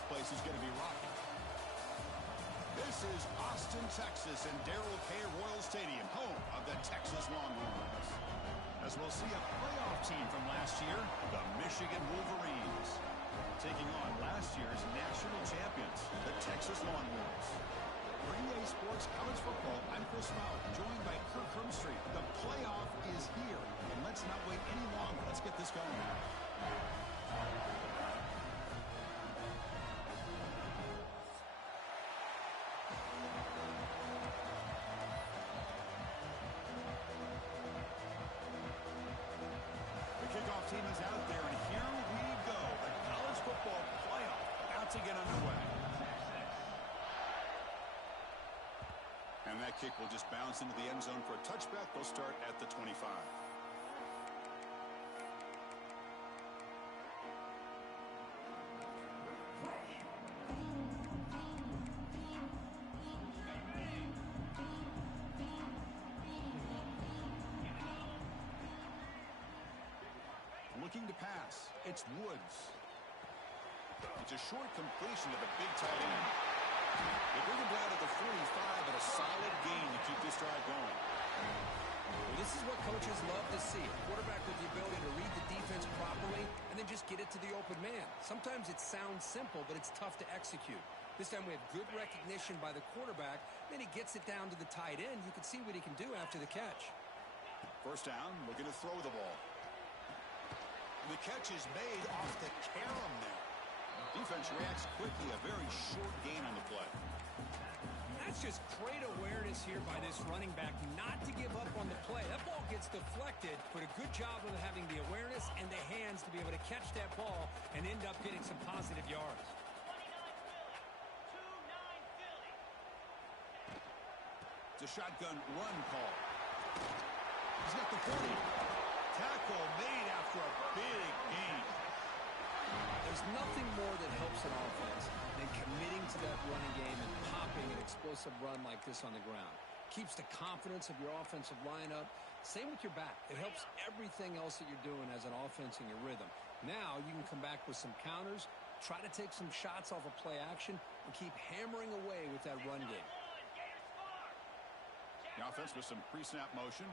this place is going to be rocking. This is Austin, Texas, and Darrell K. Royal Stadium, home of the Texas Longhorns. As we'll see a playoff team from last year, the Michigan Wolverines, taking on last year's national champions, the Texas Longhorns. For EA Sports College Football, I'm Chris Fowler, joined by Kirk Hermstreet. The playoff is here, and let's not wait any longer. Let's get this going. Kickoff team is out there, and here we go. The college football playoff about to get underway. And that kick will just bounce into the end zone for a touchback. They'll start at the 25. Looking to pass. It's Woods. It's a short completion to the big tight end. They bring him down to the 45, but a solid gain to keep this drive going. Well, this is what coaches love to see. A quarterback with the ability to read the defense properly and then just get it to the open man. Sometimes it sounds simple, but it's tough to execute. This time we have good recognition by the quarterback. Then he gets it down to the tight end. You can see what he can do after the catch. First down, looking to throw the ball. The catch is made off the carom there. Defense reacts quickly. A very short gain on the play. That's just great awareness here by this running back not to give up on the play. That ball gets deflected, but a good job of having the awareness and the hands to be able to catch that ball and end up getting some positive yards. It's a shotgun run call. He's got the 40. Tackle made after a big gain. There's nothing more that helps an offense than committing to that running game and popping an explosive run like this on the ground. Keeps the confidence of your offensive lineup. Same with your back. It helps everything else that you're doing as an offense in your rhythm. Now you can come back with some counters, try to take some shots off of play action, and keep hammering away with that run game. The offense with some pre-snap motion.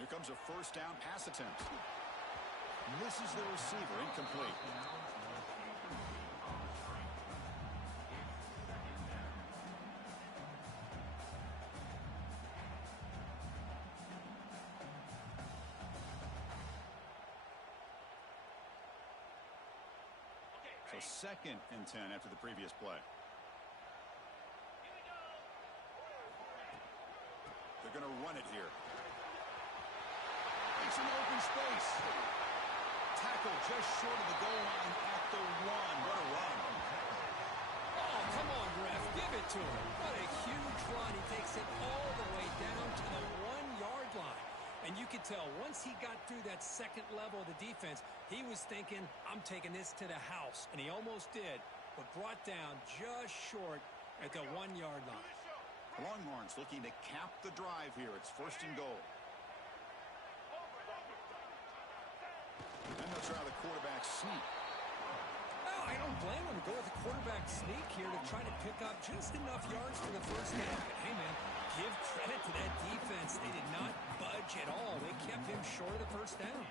Here comes a first down pass attempt. Misses the receiver, incomplete. So 2nd and 10 after the previous play. They're going to run it here. It's an open space. Tackle just short of the goal line at the 1. What a run. Oh, come on, ref. Give it to him. What a huge run. He takes it all the way down to the 1-yard line. And you could tell once he got through that second level of the defense, he was thinking, I'm taking this to the house. And he almost did, but brought down just short at the 1-yard line. The Longhorns looking to cap the drive here. It's 1st and goal. And they'll try the quarterback sneak. Oh, I don't blame him to go with the quarterback sneak here to try to pick up just enough yards for the first down. But hey, man, give credit to that defense. They did not budge at all. They kept him short of the first down.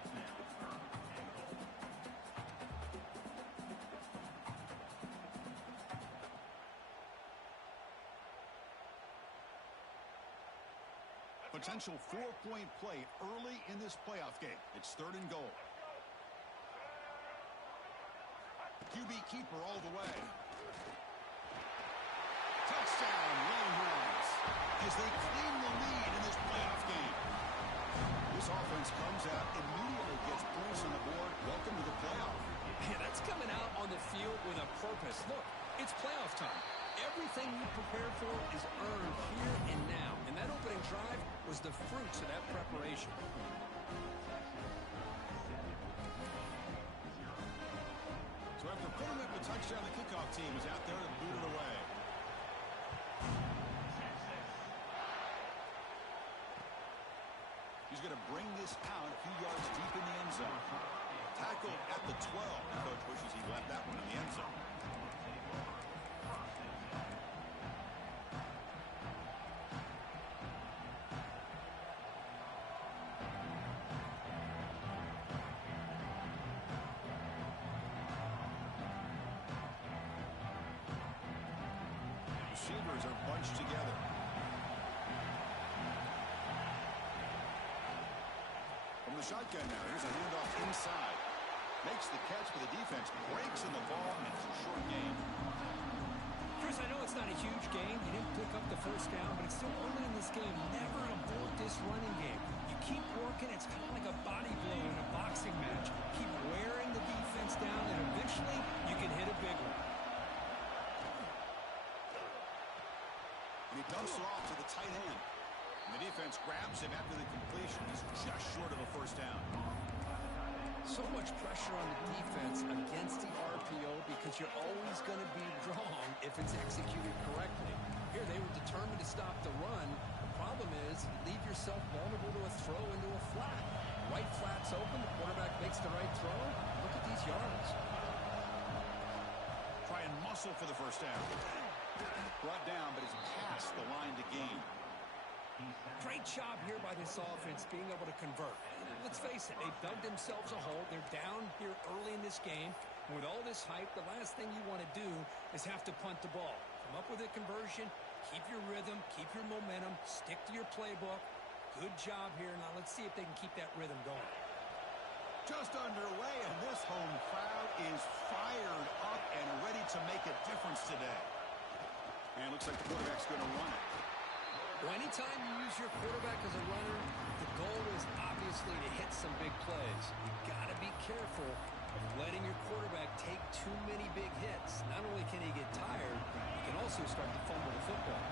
Potential 4-point play early in this playoff game. It's 3rd and goal. QB keeper all the way. Touchdown, Longhorns, as they claim the lead in this playoff game. This offense comes out, immediately gets points on the board. Welcome to the playoff. Yeah, that's coming out on the field with a purpose. Look, it's playoff time. Everything you prepared for is earned here and now. And that opening drive was the fruits of that preparation. So after putting up a touchdown, the kickoff team is out there to boot it away. He's going to bring this out a few yards deep in the end zone. Tackled at the 12. The coach wishes he left that one in the end zone. Receivers are bunched together. From the shotgun now, here's a handoff inside. Makes the catch, but the defense breaks in the ball, and it's a short game. Chris, I know it's not a huge game. You didn't pick up the first down, but it's still early in this game. Never abort this running game. You keep working. It's kind of like a body blow in a boxing match. Keep wearing the defense down, and eventually you can hit a big one. And he dumps it off to the tight end. And the defense grabs him after the completion. He's just short of a first down. So much pressure on the defense against the RPO because you're always going to be wrong if it's executed correctly. Here, they were determined to stop the run. The problem is you leave yourself vulnerable to a throw into a flat. Right flat's open. The quarterback makes the right throw. Look at these yards. Try and muscle for the first down. Brought down, but it's past the line to gain. Great job here by this offense being able to convert. Let's face it, they dug themselves a hole. They're down here early in this game. With all this hype, the last thing you want to do is have to punt the ball. Come up with a conversion, keep your rhythm, keep your momentum, stick to your playbook. Good job here. Now let's see if they can keep that rhythm going. Just underway, and this home crowd is fired up and ready to make a difference today. And it looks like the quarterback's going to run it. Well, anytime you use your quarterback as a runner, the goal is obviously to hit some big plays. You've got to be careful of letting your quarterback take too many big hits. Not only can he get tired, he can also start to fumble the football.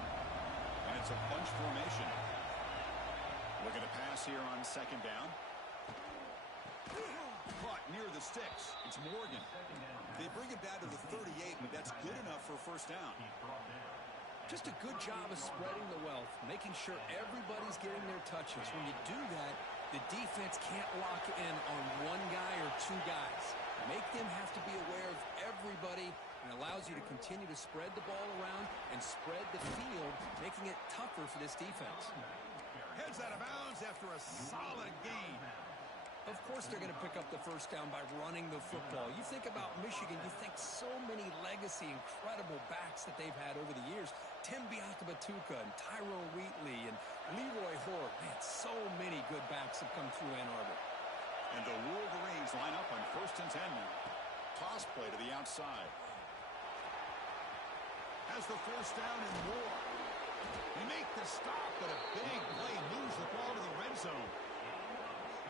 And it's a bunch formation. Looking to pass here on second down. Caught near the sticks. It's Morgan. They bring it down to the 38, but that's good enough for a first down. Just a good job of spreading the wealth, making sure everybody's getting their touches. When you do that, the defense can't lock in on one guy or two guys. Make them have to be aware of everybody, and allows you to continue to spread the ball around and spread the field, making it tougher for this defense. Heads out of bounds after a solid gain. Of course they're going to pick up the first down by running the football. You think about Michigan, you think so many legacy, incredible backs that they've had over the years. Tim Biakabatuka and Tyrone Wheatley and Leroy Horde. Man, so many good backs have come through Ann Arbor. And the Wolverines line up on 1st and 10 now. Toss play to the outside. Has the first down and more. They make the stop, but a big play moves the ball to the red zone.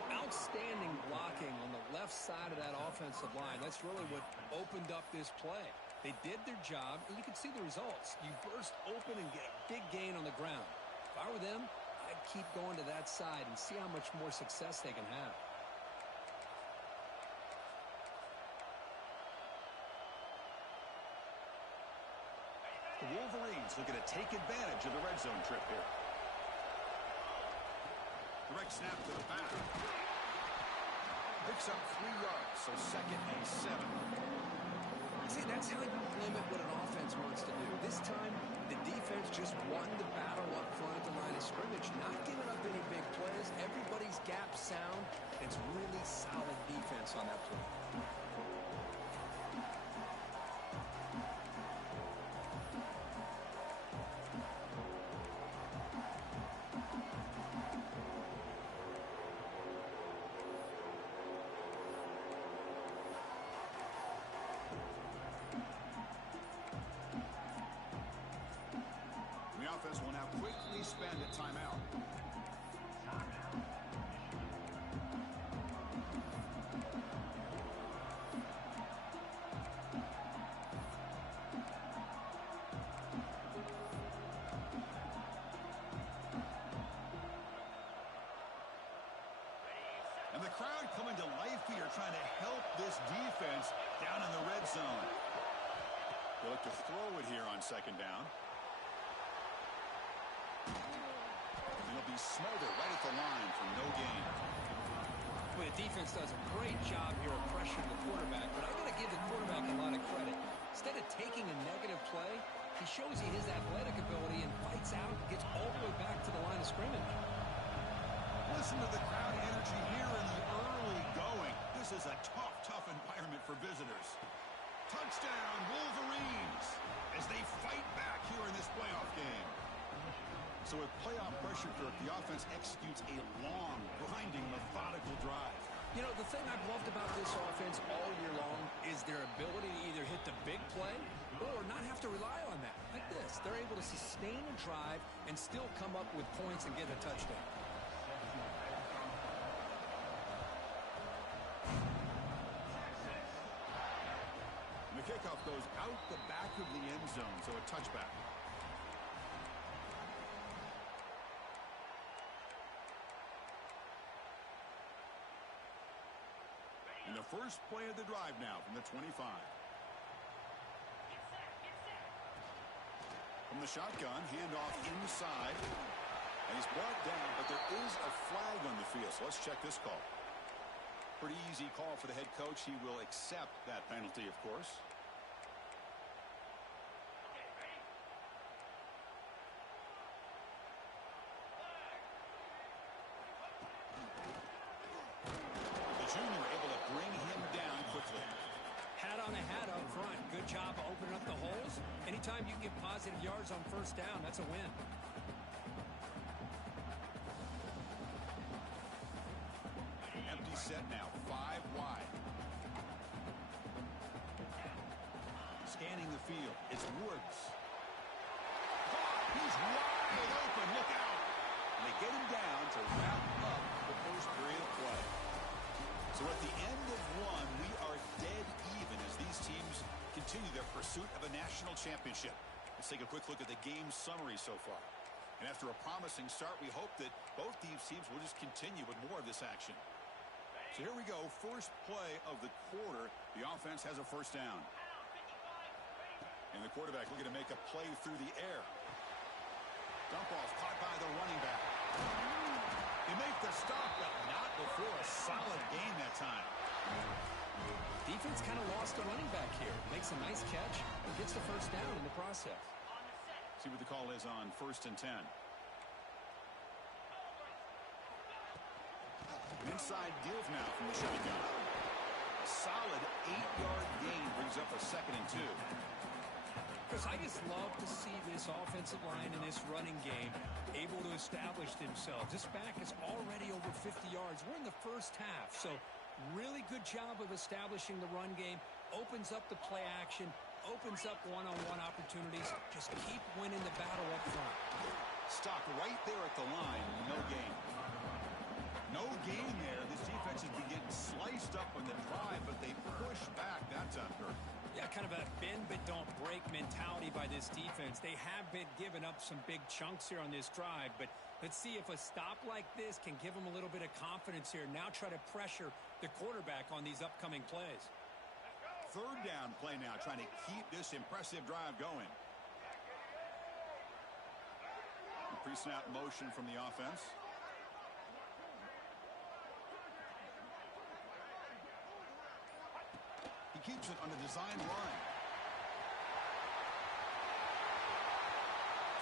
Outstanding blocking on the left side of that offensive line. That's really what opened up this play. They did their job, and you can see the results. You burst open and get a big gain on the ground. If I were them, I'd keep going to that side and see how much more success they can have. The Wolverines looking to take advantage of the red zone trip here. Direct snap to the back. Picks up 3 yards, so 2nd and 7. See, that's how you limit what an offense wants to do. This time, the defense just won the battle up front at the line of scrimmage, not giving up any big plays. Everybody's gap sound. It's really solid defense on that play. Offense will now quickly spend a timeout. And the crowd coming to life here, trying to help this defense down in the red zone. They look to throw it here on second down. He'll be smothered right at the line for no gain. Well, the defense does a great job here of pressuring the quarterback, but I got to give the quarterback a lot of credit. Instead of taking a negative play, he shows you his athletic ability and fights out and gets all the way back to the line of scrimmage. Listen to the crowd energy here in the early going. This is a tough environment for visitors. Touchdown, Wolverines, as they fight back here in this playoff game. So with playoff pressure, Kirk, the offense executes a long, grinding, methodical drive. You know, the thing I've loved about this offense all year long is their ability to either hit the big play or not have to rely on that. Like this, they're able to sustain a drive and still come up with points and get a touchdown. The kickoff goes out the back of the end zone, so a touchback. And the first play of the drive now from the 25. From the shotgun, handoff inside. And he's brought down, but there is a flag on the field, so let's check this call. Pretty easy call for the head coach. He will accept that penalty, of course. Junior able to bring him down quickly. Hat on a hat up front. Good job of opening up the holes. Anytime you can get positive yards on first down, that's a win. Empty set now, 5 wide. Scanning the field, it's Woods. He's wide open, look out. And they get him down to wrap up the first period of play. So at the end of one, we are dead even as these teams continue their pursuit of a national championship. Let's take a quick look at the game summary so far. And after a promising start, we hope that both these teams will just continue with more of this action. So here we go, first play of the quarter. The offense has a first down. And the quarterback looking to make a play through the air. Dump off caught by the running back. They make the stop, but not before a solid gain that time. Defense kind of lost a running back here. Makes a nice catch and gets the first down in the process. See what the call is on 1st and 10. Inside give now from the shotgun. A solid 8-yard gain brings up a 2nd and 2. Chris, I just love to see this offensive line and this running game able to establish themselves. This back is already over 50 yards. We're in the first half, so really good job of establishing the run game. Opens up the play action, opens up one-on-one opportunities. Just keep winning the battle up front. Stop right there at the line. No gain. No gain there. This defense has been getting sliced up on the drive, but they push back that time, Kirk. Yeah, kind of a bend but don't break mentality by this defense. They have been giving up some big chunks here on this drive, but let's see if a stop like this can give them a little bit of confidence here. Now try to pressure the quarterback on these upcoming plays. Third down play now, trying to keep this impressive drive going. Pre-snap motion from the offense. He keeps it on the design line.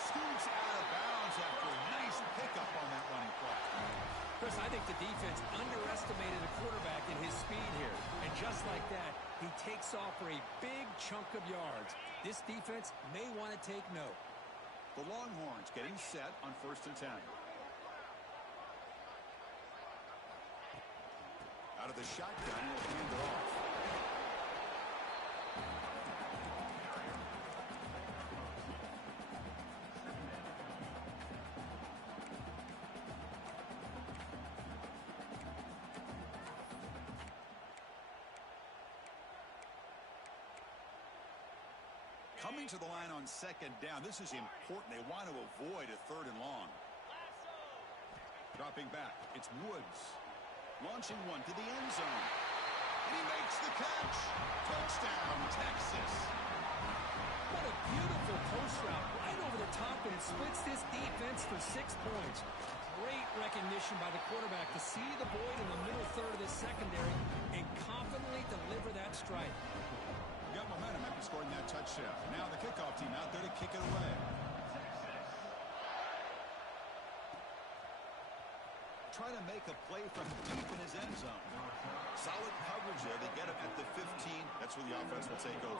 Scoots out of bounds after a nice pickup on that running play. Chris, I think the defense underestimated the quarterback in his speed here. And just like that, he takes off for a big chunk of yards. This defense may want to take note. The Longhorns getting set on 1st and 10. Out of the shotgun, he'll hand it off. Coming to the line on 2nd down. This is important. They want to avoid a 3rd and long. Dropping back. It's Woods. Launching one to the end zone. And he makes the catch. Touchdown, Texas. What a beautiful post route right over the top, and it splits this defense for 6 points. Great recognition by the quarterback to see the void in the middle third of the secondary and confidently deliver that strike. Got momentum after scoring that touchdown. Now the kickoff team out there to kick it away. Try to make a play from deep in his end zone. Solid coverage there. They get him at the 15. That's where the offense will take over.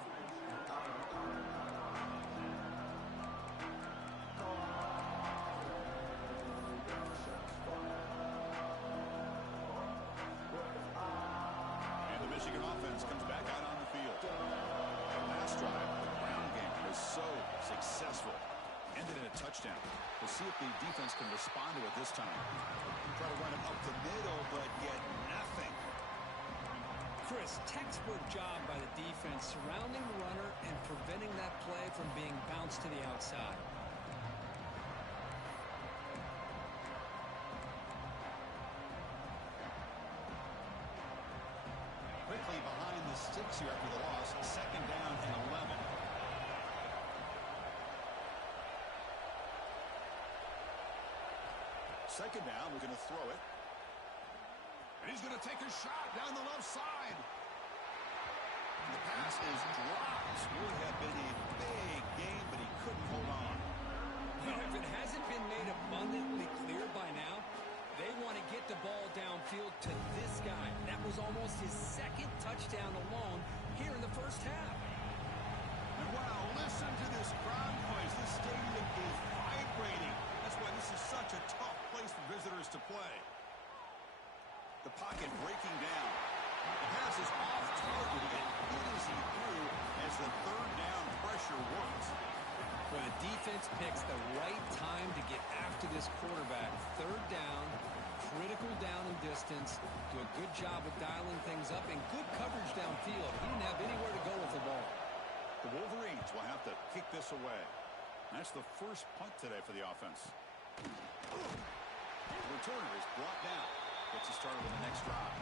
And the Michigan offense comes back out on the field. Last drive, the ground game was so successful. Ended in a touchdown. We'll see if the defense can respond to it this time. Try to run it up the middle, but get nothing. Chris, textbook job by the defense surrounding the runner and preventing that play from being bounced to the outside. Quickly behind the sticks here after the loss. Second down and 11. Second down, we're going to throw it. And he's going to take a shot down the left side. And the pass is dropped. Would have been a big game, but he couldn't hold on. Now, if it hasn't been made abundantly clear by now, they want to get the ball downfield to this guy. That was almost his second touchdown alone here in the first half. And wow, listen to this crowd noise. This stadium is vibrating. That's why this is such a tough place for visitors to play. The pocket breaking down. The pass is off target and good as he threw as the third down pressure works. Well, the defense picks the right time to get after this quarterback. Third down, critical down and distance. Do a good job of dialing things up and good coverage downfield. He didn't have anywhere to go with the ball. The Wolverines will have to kick this away. That's the first punt today for the offense. The returner is brought down. Gets us started with the next drive.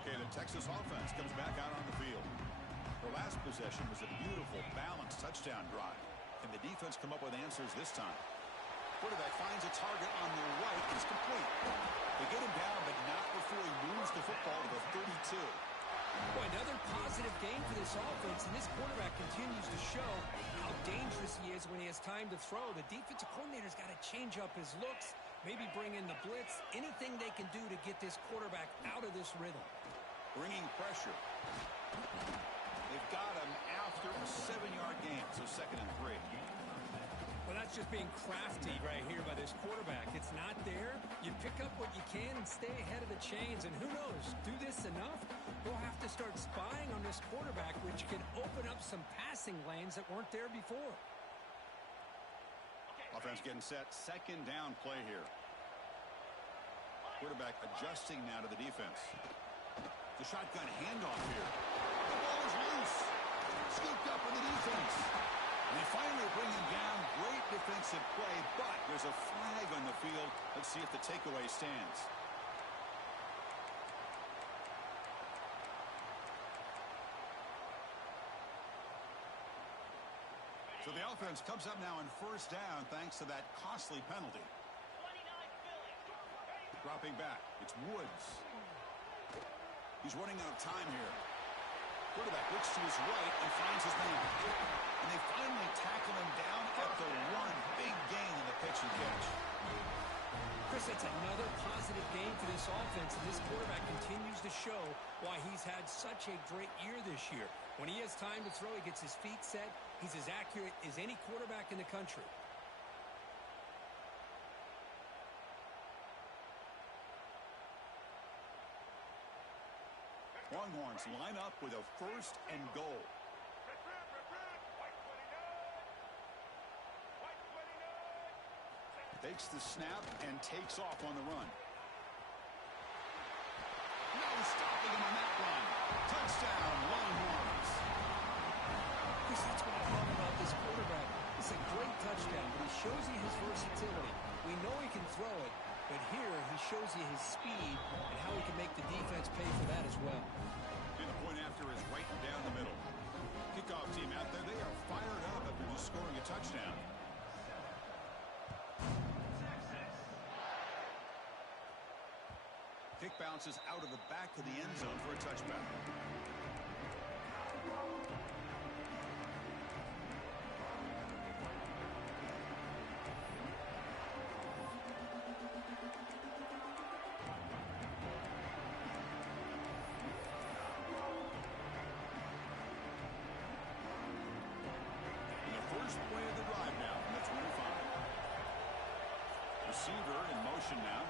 Okay, the Texas offense comes back out on the field. Their last possession was a beautiful, balanced touchdown drive. Can the defense come up with answers this time? Quarterback finds a target on the right. It's complete. They get him down, but not before he moves the football to the 32. Boy, another positive game for this offense, and this quarterback continues to show how dangerous he is when he has time to throw. The defensive coordinator's got to change up his looks, maybe bring in the blitz, anything they can do to get this quarterback out of this rhythm. Bringing pressure. They've got him after a 7-yard gain, so 2nd and 3. Well, that's just being crafty right here by this quarterback. It's not there. You pick up what you can and stay ahead of the chains. And who knows, do this enough, we'll have to start spying on this quarterback, which can open up some passing lanes that weren't there before. Offense getting set. Second down play here. Quarterback adjusting now to the defense. The shotgun handoff here. The ball is loose. Scooped up in the defense. And they finally bring him down. Great defensive play, but there's a flag on the field. Let's see if the takeaway stands. So the offense comes up now on first down thanks to that costly penalty. Dropping back. It's Woods. He's running out of time here. Quarterback looks to his right and finds his man. And they finally tackle him down at the 1. Big gain in the pitch and catch. Chris, it's another positive game for this offense, and this quarterback continues to show why he's had such a great year this year. When he has time to throw, he gets his feet set. He's as accurate as any quarterback in the country. Longhorns line up with a 1st and goal. Takes the snap and takes off on the run. No stopping him on that run. Touchdown, Longhorns. Chris, that's what I love about this quarterback. It's a great touchdown, but he shows you his versatility. We know he can throw it, but but here he shows you his speed and how he can make the defense pay for that as well. And the point after is right down the middle. Kickoff team out there, they are fired up after just scoring a touchdown. Kick bounces out of the back of the end zone for a touchback. Play of the drive now from the 25. Receiver in motion now.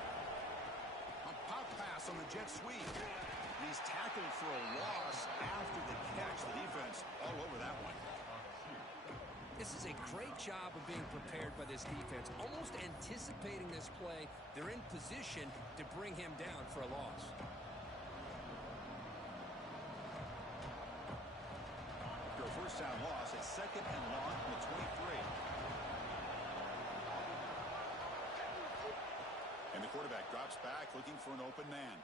A pop pass on the jet sweep. And he's tackled for a loss after the catch. The defense all over that one. This is a great job of being prepared by this defense. Almost anticipating this play. They're in position to bring him down for a loss. First down loss at second and long from the 23. And the quarterback drops back looking for an open man.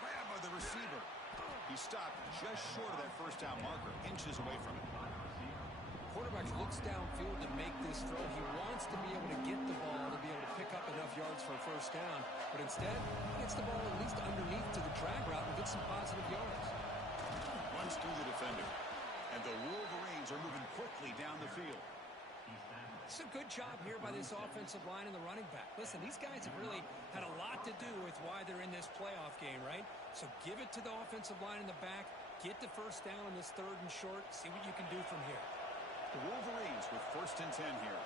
Grab by the receiver. He stopped just short of that first down marker, inches away from it. Quarterback looks downfield to make this throw. He wants to be able to get the ball to be able to pick up enough yards for a first down, but instead he gets the ball at least underneath to the drag route and gets some positive yards. Runs through the defender. And the Wolverines are moving quickly down the field. It's a good job here by this offensive line and the running back. Listen, these guys have really had a lot to do with why they're in this playoff game, right? So give it to the offensive line in the back. Get the first down on this third and short. See what you can do from here. The Wolverines with first and 10 here.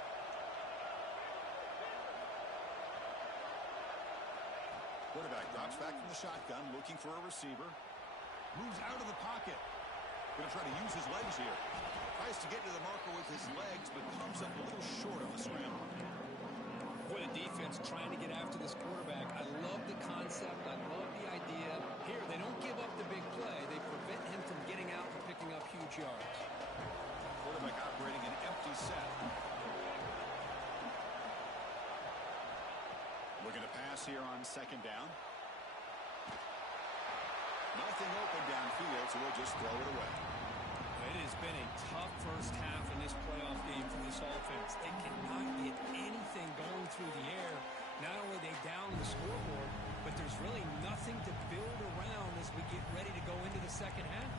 Quarterback drops back from the shotgun, looking for a receiver. Moves out of the pocket. Going to try to use his legs here. Tries to get to the marker with his legs, but comes up a little short on the scramble. Boy, the defense trying to get after this quarterback. I love the concept. I love the idea. Here, they don't give up the big play. They prevent him from getting out and picking up huge yards. Quarterback operating an empty set. Looking to pass here on second down. Nothing open downfield, so we'll just throw it away. It has been a tough first half in this playoff game for this offense. They cannot get anything going through the air. Not only are they down the scoreboard, but there's really nothing to build around as we get ready to go into the second half.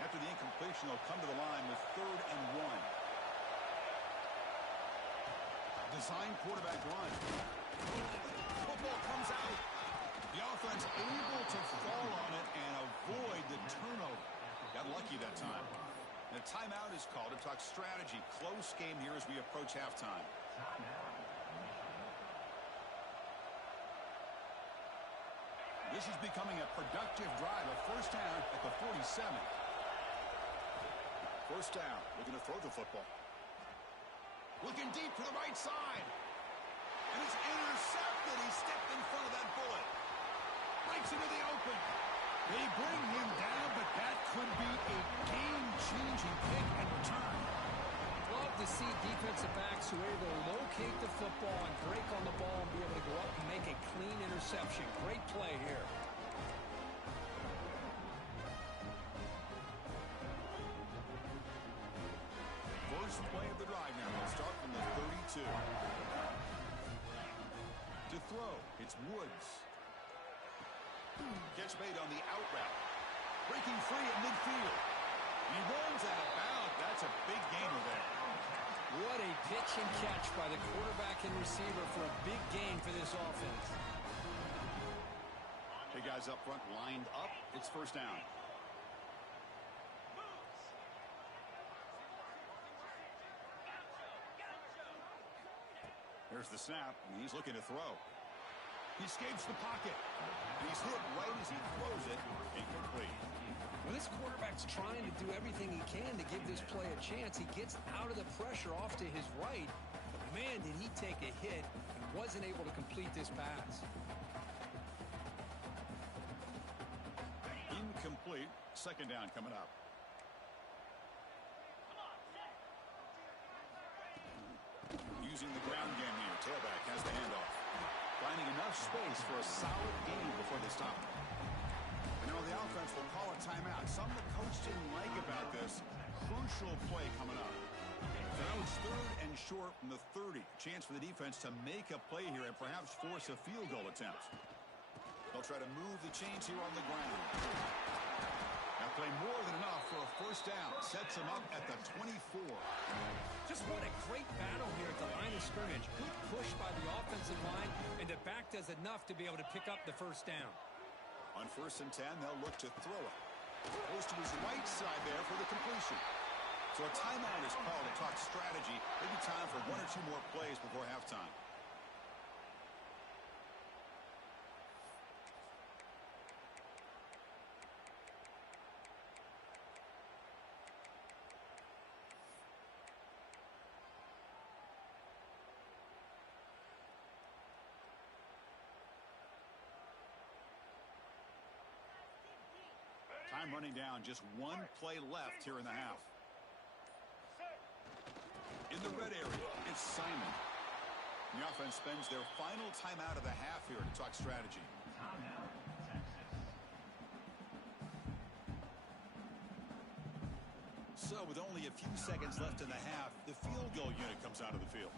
After the incompletion, they'll come to the line with 3rd and 1. Design quarterback run. Football comes out. The offense able to fall on it and avoid the turnover. Got lucky that time. And a timeout is called to talk strategy. Close game here as we approach halftime. This is becoming a productive drive. A first down at the 47. First down, looking to throw the football. Looking deep for the right side. And it's intercepted. He stepped in front of that bullet. Breaks into the open. They bring him down, but that could be a game-changing pick and return. Love to see defensive backs who are able to locate the football and break on the ball and be able to go up and make a clean interception. Great play here. First play of the drive now. We'll start from the 32. To throw, it's Woods. Catch made on the out route. Breaking free at midfield. He runs out of bounds. That's a big gainer there. What a pitch and catch by the quarterback and receiver for a big gain for this offense. Hey, guys up front lined up. It's first down. There's the snap, and he's looking to throw. He escapes the pocket. And he's hit right as he throws it. Incomplete. Well, this quarterback's trying to do everything he can to give this play a chance. He gets out of the pressure off to his right. But man, did he take a hit and wasn't able to complete this pass. incomplete. Second down coming up. Using the ground game here. Tailback has the handoff. Finding enough space for a solid gain before they stop. And now the offense will call a timeout. Something the coach didn't like about this. Crucial play coming up. So now it's third and short from the 30. Chance for the defense to make a play here and perhaps force a field goal attempt. They'll try to move the chains here on the ground. Now play more than enough for a first down. Sets them up at the 24. Just what a great battle here at the line of scrimmage. Good push by the offensive line, and the back does enough to be able to pick up the first down. On 1st and 10, they'll look to throw it. Goes to his right side there for the completion. So a timeout is called to talk strategy. Maybe time for 1 or 2 more plays before halftime. Time running down, just 1 play left here in the half. In the red area, it's Simon. The offense spends their final timeout of the half here to talk strategy. So with only a few seconds left in the half, the field goal unit comes out of the field.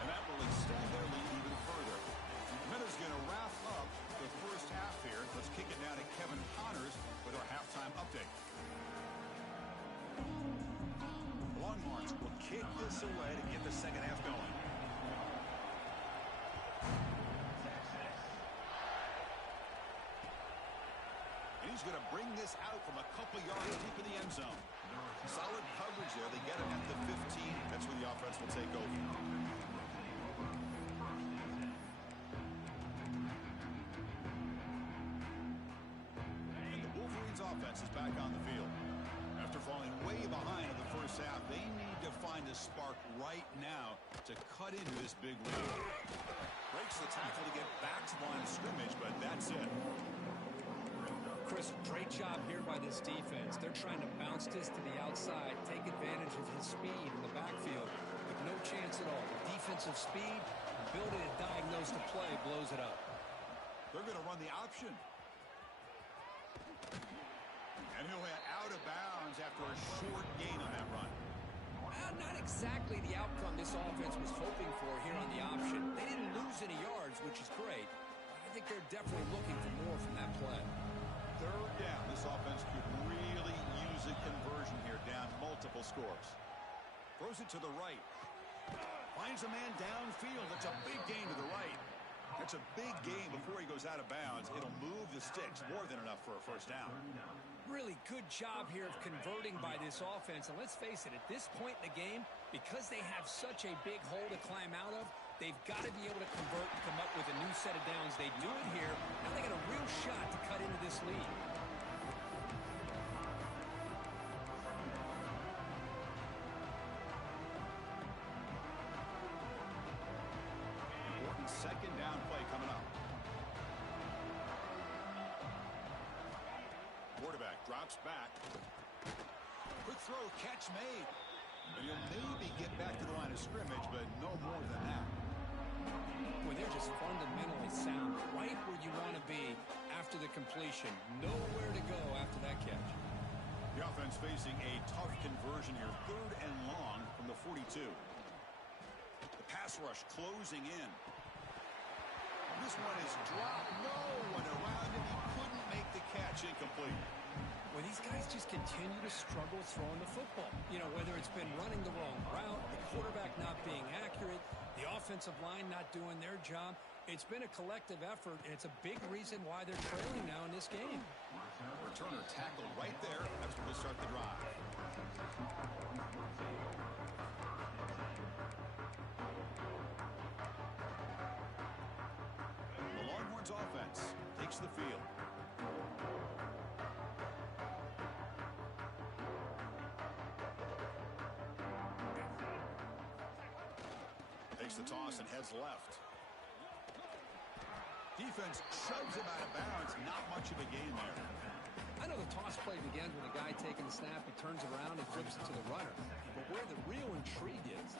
And that will extend their lead even further. Minnesota going to wrap up the first half here. Let's kick it now to Kevin Connors with our halftime update. The Longhorns will kick this away to get the second half going. And he's going to bring this out from a couple yards deep in the end zone. Solid coverage there. They get him at the 15. That's where the offense will take over. Offense is back on the field. After falling way behind in the first half, they need to find a spark right now to cut into this big lead. Breaks the tackle to get back to the line of scrimmage, but that's it. Chris, great job here by this defense. They're trying to bounce this to the outside, take advantage of his speed in the backfield, but no chance at all. Defensive speed, ability to diagnose the play, blows it up. They're going to run the option. And he'll head out of bounds after a short gain on that run. Not exactly the outcome this offense was hoping for here on the option. They didn't lose any yards, which is great. I think they're definitely looking for more from that play. Third down. This offense could really use a conversion here, down multiple scores. Throws it to the right. Finds a man downfield. That's a big gain to the right. That's a big gain before he goes out of bounds. It'll move the sticks more than enough for a first down. Really good job here of converting by this offense. And let's face it, at this point in the game, because they have such a big hole to climb out of, they've got to be able to convert and come up with a new set of downs. They do it here. Now they got a real shot to cut into this lead. Important second down play coming up. Quarterback drops back. Quick throw, catch made. And he'll maybe get back to the line of scrimmage, but no more than that. Boy, they're just fundamentally sound, right where you want to be after the completion. Nowhere to go after that catch. The offense facing a tough conversion here. 3rd and long from the 42. The pass rush closing in. This one is dropped. No one around him. He couldn't make the catch. Incomplete. Well, these guys just continue to struggle throwing the football. You know, whether it's been running the wrong route, the quarterback not being accurate, the offensive line not doing their job. It's been a collective effort, and it's a big reason why they're trailing now in this game. Returner tackled right there. That's where they'll start the drive. The Longhorns offense takes the field. Takes the toss and heads left. Defense shoves him out of bounds. Not much of a gain there. I know the toss play begins with a guy taking the snap. He turns around and flips it to the runner. But where the real intrigue is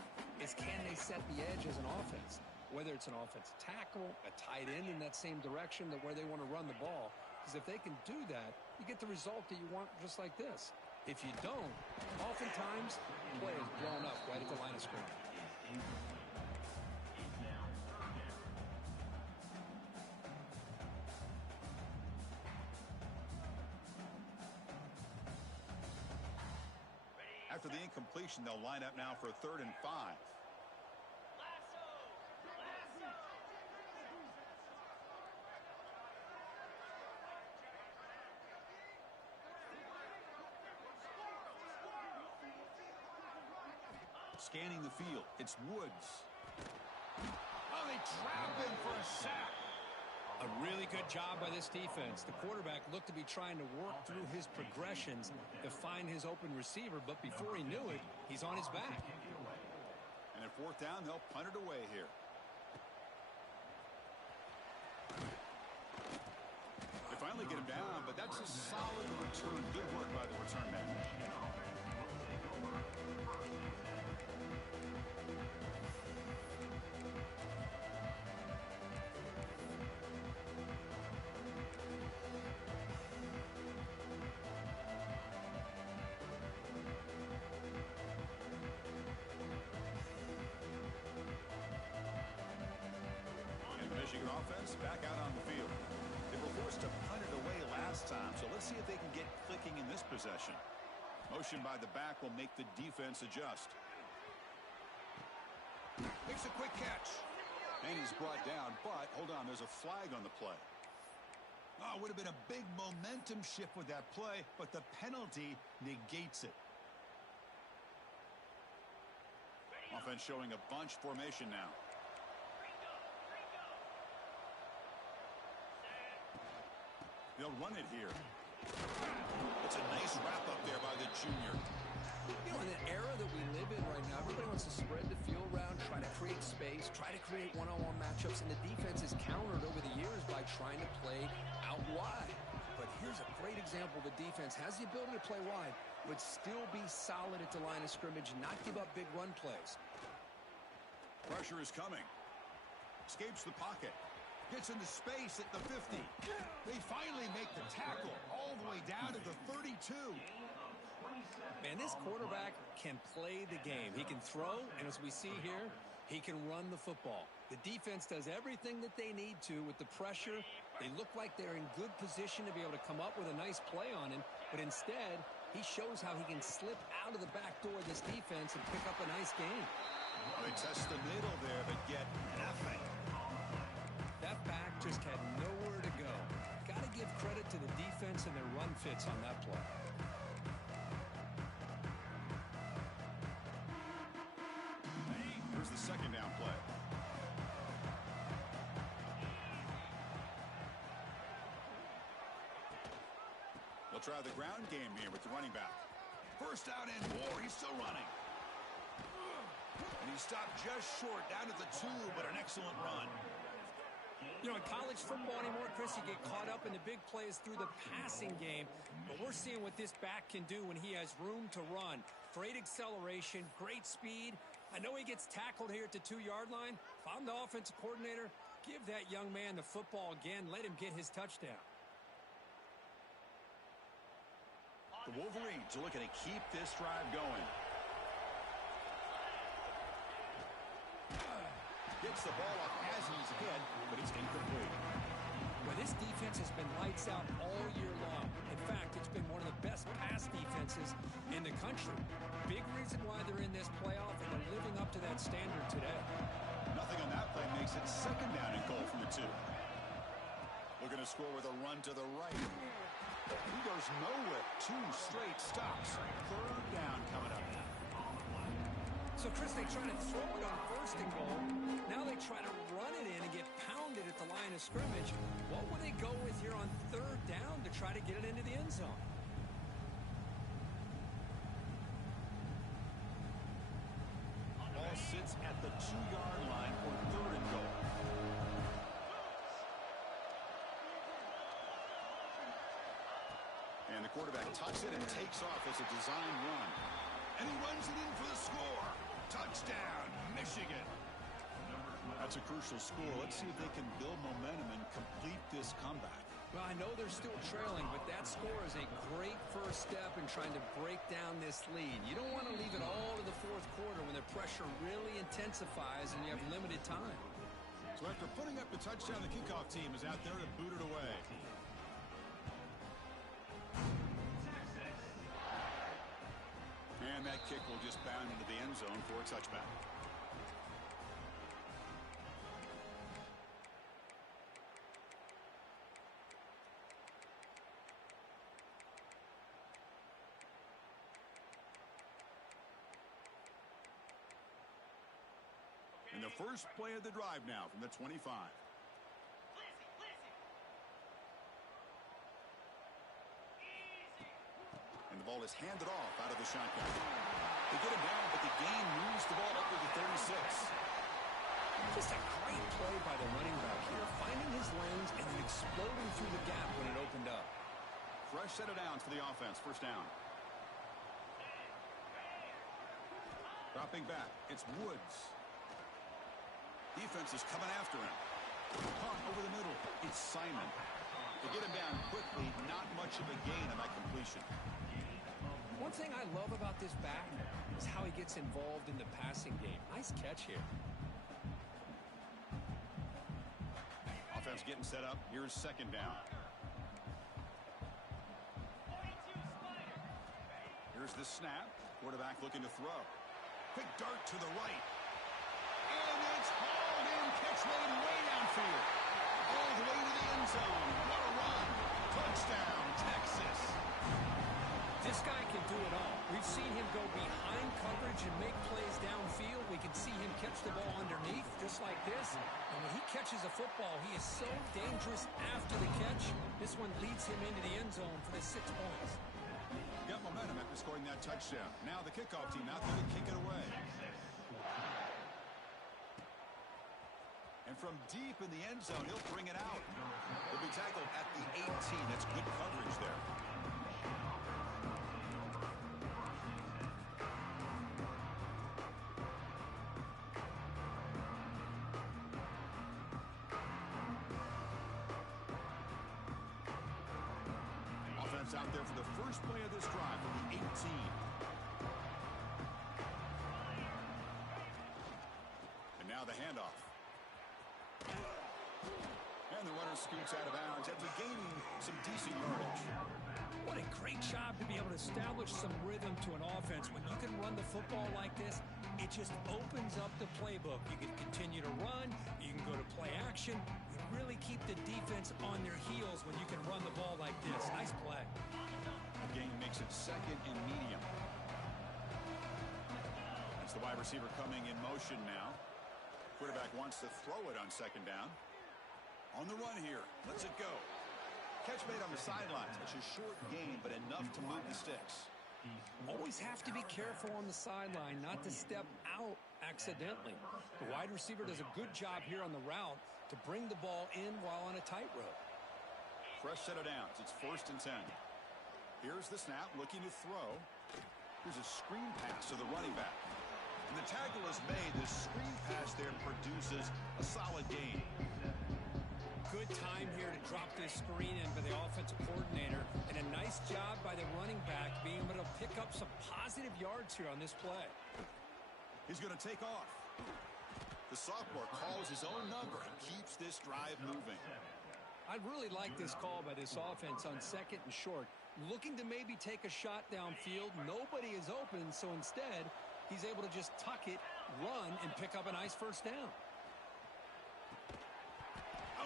can they set the edge as an offense? Whether it's an offensive tackle, a tight end in that same direction that where they want to run the ball. Because if they can do that, you get the result that you want just like this. If you don't, oftentimes, the play is blown up right at the line of scrimmage. After the incompletion, they'll line up now for a 3rd and 5. Scanning the field, it's Woods. Oh, they trap him for a sack. A really good job by this defense. The quarterback looked to be trying to work through his progressions to find his open receiver, but before he knew it, he's on his back. And at 4th down, they'll punt it away here. They finally get him down, but that's a solid return. Good work by the return man. Michigan offense back out on the field. They were forced to punt it away last time, so let's see if they can get clicking in this possession. Motion by the back will make the defense adjust. Makes a quick catch. And he's brought down, but hold on, there's a flag on the play. Oh, it would have been a big momentum shift with that play, but the penalty negates it. Offense showing a bunch formation now. They'll run it here. It's a nice wrap-up there by the junior. You know, in the era that we live in right now, everybody wants to spread the field around, try to create space, try to create one-on-one matchups, and the defense is countered over the years by trying to play out wide. But here's a great example. The defense has the ability to play wide, but still be solid at the line of scrimmage, not give up big run plays. Pressure is coming. Escapes the pocket. Gets into space at the 50. They finally make the tackle all the way down to the 32. Man, this quarterback can play the game. He can throw, and as we see here, he can run the football. The defense does everything that they need to with the pressure. They look like they're in good position to be able to come up with a nice play on him, but instead, he shows how he can slip out of the back door of this defense and pick up a nice game. Well, they test the middle there, but get nothing. That back just had nowhere to go. Got to give credit to the defense and their run fits on that play. Here's the 2nd down play. They'll try the ground game here with the running back. First down and more. He's still running. And he stopped just short, down to the 2, but an excellent run. You know, in college football anymore, Chris, you get caught up in the big plays through the passing game. But we're seeing what this back can do when he has room to run. Great acceleration, great speed. I know he gets tackled here at the 2-yard line. If I'm the offensive coordinator, give that young man the football again. Let him get his touchdown. The Wolverines are looking to keep this drive going. Gets the ball off Asney's head, but it's incomplete. Well, this defense has been lights out all year long. In fact, it's been one of the best pass defenses in the country. Big reason why they're in this playoff, and they're living up to that standard today. Nothing on that play makes it 2nd down and goal from the 2. Looking to score with a run to the right. He goes nowhere. 2 straight stops. 3rd down coming up. So, Chris, they try to throw it on 1st and goal. Now they try to run it in and get pounded at the line of scrimmage. What would they go with here on 3rd down to try to get it into the end zone? Ball sits at the 2-yard line for 3rd and goal. Quarterback tucks it and takes off as a design run. And he runs it in for the score. Touchdown, Michigan. That's a crucial score. Let's see if they can build momentum and complete this comeback. Well, I know they're still trailing, but that score is a great first step in trying to break down this lead. You don't want to leave it all to the fourth quarter when the pressure really intensifies and you have limited time. So after putting up the touchdown, the kickoff team is out there to boot it away. And that kick will just bound into the end zone for a touchback. And the first play of the drive now from the 25. And the ball is handed off out of the shotgun. They get him down, but the gain moves the ball up to the 36. Just a great play by the running back here, finding his lanes and then exploding through the gap when it opened up. Fresh set of downs for the offense. First down. Dropping back. It's Woods. Defense is coming after him. Caught over the middle. It's Simon. They get him down quickly. Not much of a gain on that completion. One thing I love about this back is how he gets involved in the passing game. Nice catch here. Offense getting set up. Here's second down. Here's the snap. Quarterback looking to throw. Quick dart to the right. And it's hauled in. Catch made way downfield. All the way to the end zone. What a run. Touchdown, Texas. This guy can do it all. We've seen him go behind coverage and make plays downfield. We can see him catch the ball underneath just like this. And when he catches a football, he is so dangerous after the catch. This one leads him into the end zone for the 6 points. Got momentum after scoring that touchdown. Now the kickoff team out there to kick it away. And from deep in the end zone, he'll bring it out. He'll be tackled at the 18. That's good coverage there. Offense out there for the first play of this drive from the 18. And now the handoff. And the runner scoots out of bounds after gaining some decent yardage. What a great job to be able to establish some rhythm to an offense. When you can run the football like this, it just opens up the playbook. You can continue to run. You can go to play action. You really keep the defense on their heels when you can run the ball like this. Nice play. The game makes it second and medium. That's the wide receiver coming in motion now. Quarterback wants to throw it on second down. On the run here. Lets it go. Catch made on the sidelines. It's a short gain, but enough to move the sticks. Always have to be careful on the sideline not to step out accidentally. The wide receiver does a good job here on the route to bring the ball in while on a tightrope. Fresh set of downs. It's 1st and 10. Here's the snap, looking to throw. Here's a screen pass to the running back. And the tackle is made. The screen pass there produces a solid gain. Good time here to drop this screen in for the offensive coordinator. And a nice job by the running back being able to pick up some positive yards here on this play. He's going to take off. The sophomore calls his own number and keeps this drive moving. I really like this call by this offense on second and short. Looking to maybe take a shot downfield. Nobody is open, so instead, he's able to just tuck it, run, and pick up a nice first down.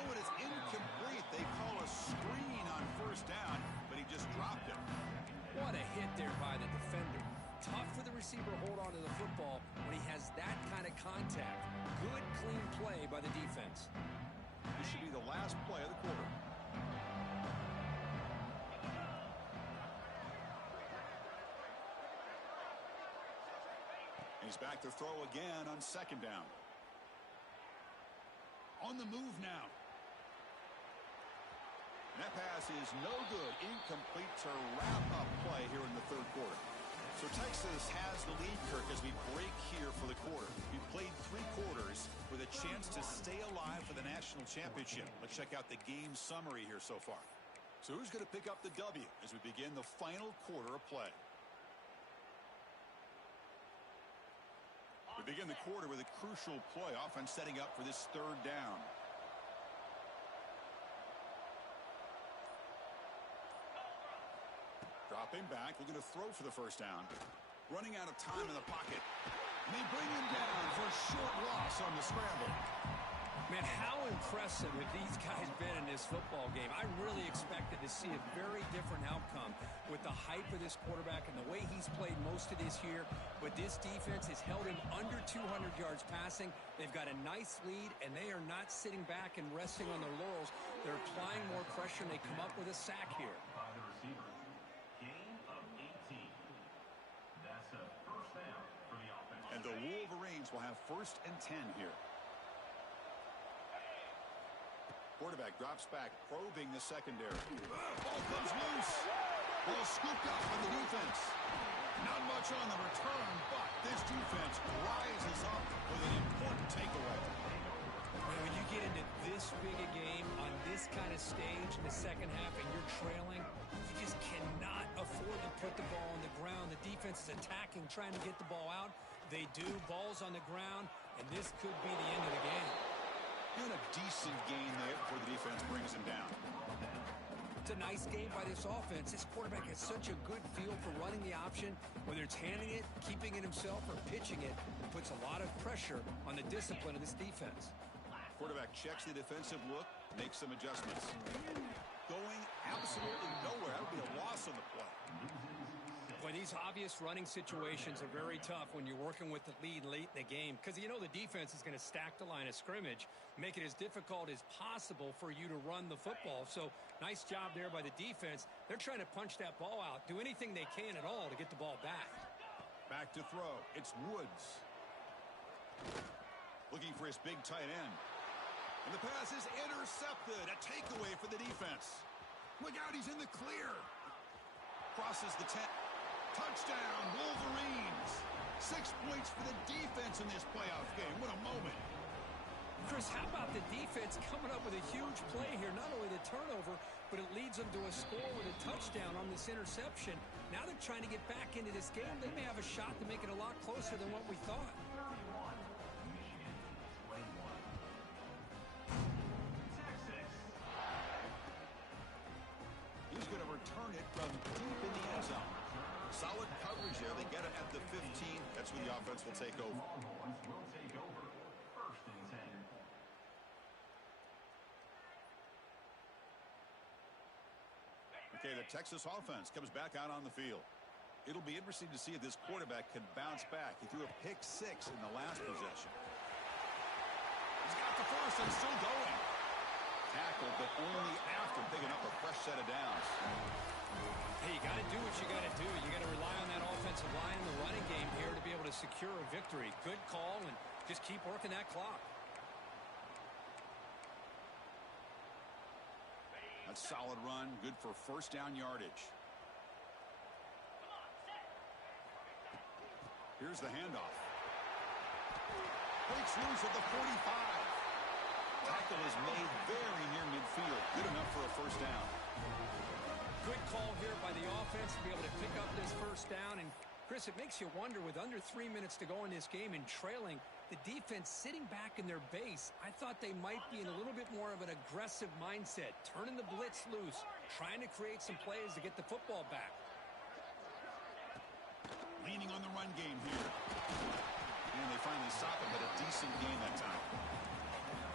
Oh, and it's incomplete. They call a screen on first down, but he just dropped it. What a hit there by the defender. Tough for the receiver to hold on to the football when he has that kind of contact. Good, clean play by the defense. This should be the last play of the quarter. He's back to throw again on second down. On the move now. That pass is no good. Incomplete to wrap up play here in the third quarter. So Texas has the lead, Kirk, as we break here for the quarter. We played 3 quarters with a chance to stay alive for the national championship. Let's check out the game summary here so far. So who's going to pick up the W as we begin the final quarter of play? We begin the quarter with a crucial play. Offense setting up for this third down. Dropping back, looking to throw for the first down. Running out of time in the pocket. And they bring him down for a short loss on the scramble. Man, how impressive have these guys been in this football game? I really expected to see a very different outcome with the hype of this quarterback and the way he's played most of this year. But this defense has held him under 200 yards passing. They've got a nice lead, and they are not sitting back and resting on their laurels. They're applying more pressure, and they come up with a sack here. By the receiver. Gain of 18. That's a first down for the offense. And the Wolverines will have 1st and 10 here. Quarterback drops back, probing the secondary. Ball comes loose. Ball scooped up by the defense. Not much on the return, but this defense rises up with an important takeaway. When you get into this big a game on this kind of stage in the second half and you're trailing, you just cannot afford to put the ball on the ground. The defense is attacking, trying to get the ball out. They do. Ball's on the ground, and this could be the end of the game. Doing a decent gain there before the defense brings him down. It's a nice game by this offense. This quarterback has such a good feel for running the option, whether it's handing it, keeping it himself, or pitching it. It puts a lot of pressure on the discipline of this defense. Quarterback checks the defensive look, makes some adjustments. Going absolutely nowhere. That would be a loss on the play. Boy, these obvious running situations are very tough when you're working with the lead late in the game because you know the defense is going to stack the line of scrimmage, make it as difficult as possible for you to run the football. So nice job there by the defense. They're trying to punch that ball out, do anything they can at all to get the ball back. Back to throw. It's Woods. Looking for his big tight end. And the pass is intercepted. A takeaway for the defense. Look out, he's in the clear. Crosses the 10. Touchdown, Wolverines. 6 points for the defense in this playoff game. What a moment. Chris, how about the defense coming up with a huge play here? Not only the turnover, but it leads them to a score with a touchdown on this interception. Now they're trying to get back into this game. They may have a shot to make it a lot closer than what we thought. He's going to return it from deep in the end zone. Solid coverage there. They get him at the 15. That's where the offense will take over. First and 10. Okay, the Texas offense comes back out on the field. It'll be interesting to see if this quarterback can bounce back. He threw a pick 6 in the last possession. He's got the first and still going. Tackle, but only after picking up a fresh set of downs. Hey, you got to do what you got to do. You got to rely on that offensive line in the running game here to be able to secure a victory. Good call, and just keep working that clock. A solid run, good for first down yardage. Here's the handoff. Breaks loose at the 45. Tackle is made very near midfield. Good enough for a first down. Good call here by the offense to be able to pick up this first down. And, Chris, it makes you wonder with under 3 minutes to go in this game and trailing, the defense sitting back in their base, I thought they might be in a little bit more of an aggressive mindset, turning the blitz loose, trying to create some plays to get the football back. Leaning on the run game here. And they finally stop him at a decent gain that time.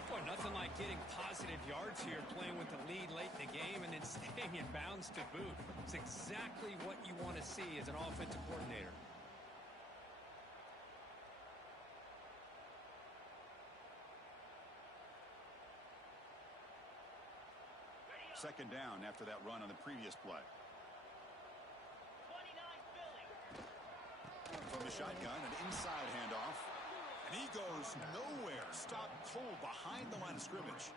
Boy, nothing like getting positive yards here, playing with the lead late in the game and then staying in bounds to boot. It's exactly what you want to see as an offensive coordinator. Second down after that run on the previous play. From the shotgun, an inside handoff. And he goes nowhere. Stopped cold behind the line of scrimmage.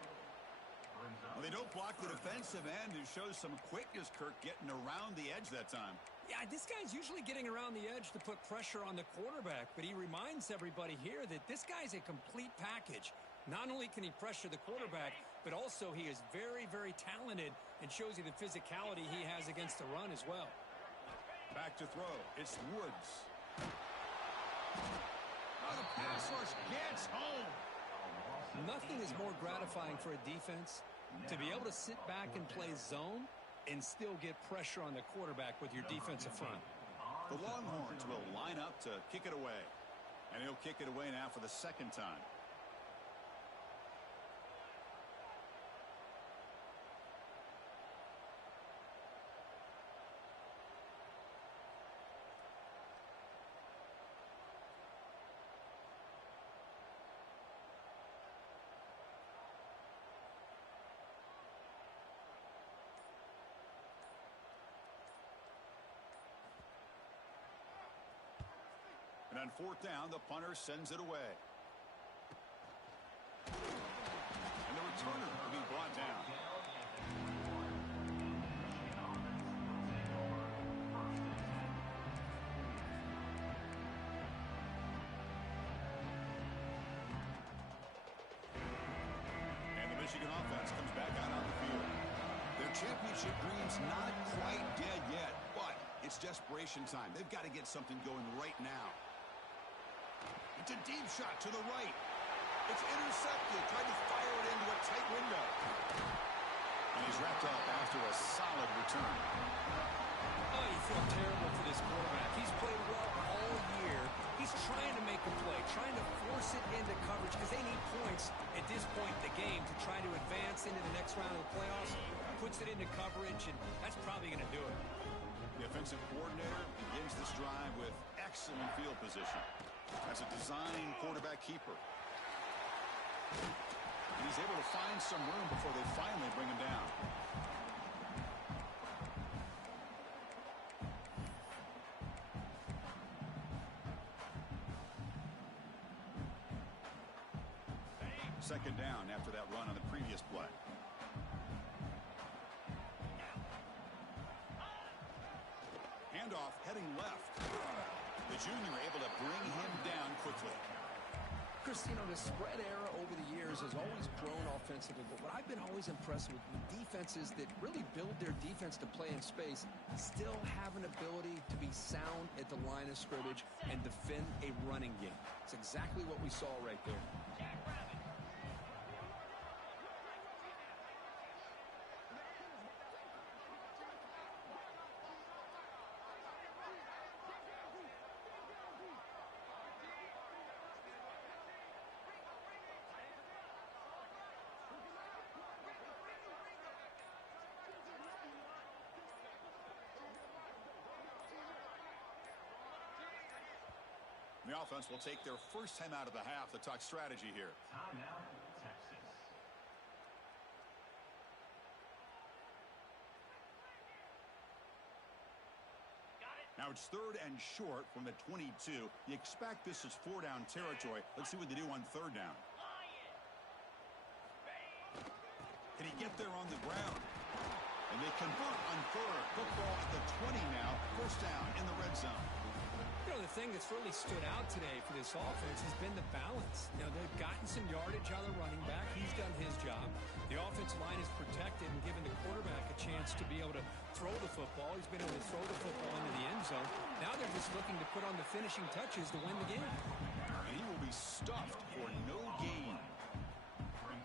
Well, they don't block the defensive end, who shows some quickness, Kirk, getting around the edge that time. Yeah, this guy's usually getting around the edge to put pressure on the quarterback, but he reminds everybody here that this guy's a complete package. Not only can he pressure the quarterback, but also he is very, very talented and shows you the physicality he has against the run as well. Back to throw. It's Woods. Oh, the pass rush gets home. Nothing is more gratifying for a defense to be able to sit back and play zone and still get pressure on the quarterback with your defensive front. The Longhorns will line up to kick it away. And he'll kick it away now for the second time. And on fourth down, the punter sends it away. And the returner will be brought down. And the Michigan offense comes back out on the field. Their championship dream's not quite dead yet, but it's desperation time. They've got to get something going right now. It's a deep shot to the right. It's intercepted. Tried to fire it into a tight window. And he's wrapped up after a solid return. Oh, you feel terrible for this quarterback. He's played well all year. He's trying to make a play, trying to force it into coverage because they need points at this point in the game to try to advance into the next round of the playoffs. Puts it into coverage, and that's probably going to do it. The offensive coordinator begins this drive with excellent field position. As a design quarterback keeper. And he's able to find some room before they finally bring him down. Second down after that run on the previous play. Handoff heading left. The junior able to bring him down quickly. Chris, the spread era over the years has always grown offensively, but what I've been always impressed with defenses that really build their defense to play in space still have an ability to be sound at the line of scrimmage and defend a running game. It's exactly what we saw right there. The offense will take their first time out of the half to talk strategy here. Timeout, Texas. Now it's third and short from the 22. You expect this is four-down territory. Let's see what they do on third down. Can he get there on the ground? And they convert on third. Football at the 20 now. First down in the red zone. The thing that's really stood out today for this offense has been the balance. They've gotten some yardage out of the running back. He's done his job. The offensive line is protected and given the quarterback a chance to be able to throw the football. He's been able to throw the football into the end zone. Now they're just looking to put on the finishing touches to win the game. And he will be stuffed for no gain.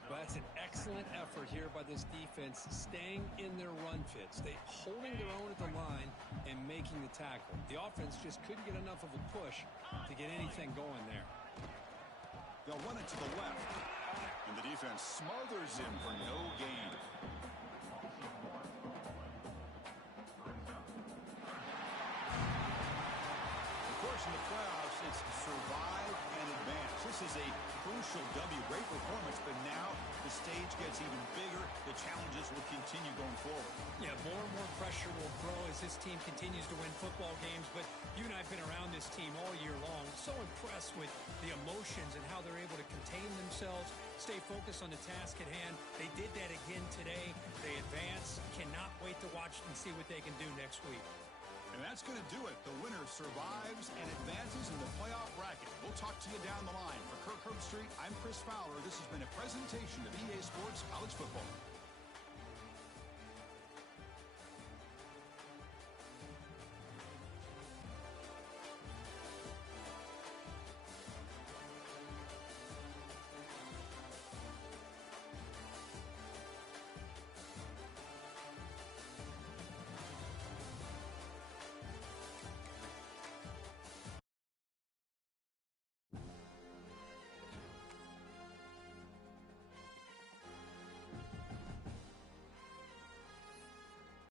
But that's an excellent effort here by this defense, staying in their run fits. They holding their own at the line and making the tackle. The offense just couldn't get enough of a push to get anything going there. They'll run it to the left. And the defense smothers him for no gain. Of course, in the playoffs, it's survive and advance. This is a crucial W. Great performance, but now the stage gets even bigger. The challenges will continue going forward. Yeah, more and more pressure will grow as this team continues to win football games, but you and I have been around this team all year long. So impressed with the emotions and how they're able to contain themselves, stay focused on the task at hand. They did that again today. They advance. Cannot wait to watch and see what they can do next week. And that's going to do it. The winner survives and advances in the playoff bracket. We'll talk to you down the line. For Kirk Herbstreit, I'm Chris Fowler. This has been a presentation of EA Sports College Football.